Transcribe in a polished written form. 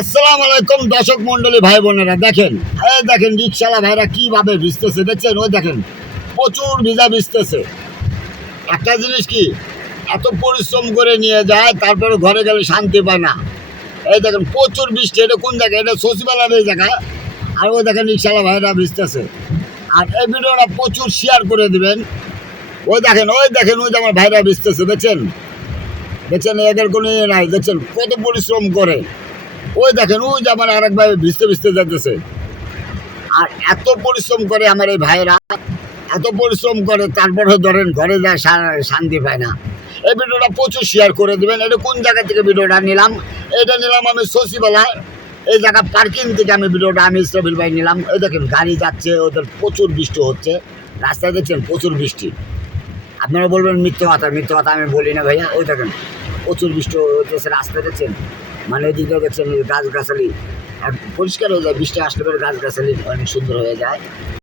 আসসালামু আলাইকুম দর্শক মন্ডলী ভাই বোনেরা, দেখেন এই দেখেন রিক্সাওয়ালা ভাইরা কিভাবে ভিজতেছে দেখছেন। ওই দেখেন প্রচুর ভিজা ভিজতেছে। একটা জিনিস কি, এত পরিশ্রম করে নিয়ে যায় তারপরে ঘরে গেলে শান্তি পায় না। এই দেখেন প্রচুর বৃষ্টি, এটা কোন জায়গায়, এটা সচিবালয়ের এই জায়গায়। আর ওই দেখেন রিক্সাওয়ালা ভাইরা ভিজতেছে। আর এই ভিডিওটা প্রচুর শেয়ার করে দিবেন। ওই দেখেন ওই দেখেন ওই যে আমার ভাইরা ভিজতেছে, দেখছেন দেখছেন এদের কোনো ইয়ে নাই, দেখছেন কত পরিশ্রম করে। ওই দেখেন ওই যে আমার আরেক ভাই ভিজতে ভিজতে যাইতেছে। আর এত পরিশ্রম করে আমার এই ভাইরা, এত পরিশ্রম করে তারপরে ধরেন ঘরে যায় শান্তি পায় না। এই ভিডিওটা প্রচুর শেয়ার করে দেবেন। এটা কোন জায়গা থেকে ভিডিওটা নিলাম, এটা নিলাম আমি সচিবালয় এই জায়গা পার্কিং থেকে আমি ভিডিওটা আমি ইসরাফিল ভাই নিলাম। এই দেখেন গাড়ি যাচ্ছে, ওদের প্রচুর বৃষ্টি হচ্ছে, রাস্তায় দেখছেন প্রচুর বৃষ্টি। আপনারা বলবেন মিথ্যে কথা আমি বলি না ভাইয়া। ওই দেখেন প্রচুর বৃষ্টি হচ্ছে, রাস্তায় দেখছেন মানে এদিকে দেখছেন গাছগাছালি পরিষ্কার হয়ে যায়, বৃষ্টি আসলে পরে গাছগাছালি অনেক সুন্দর হয়ে যায়।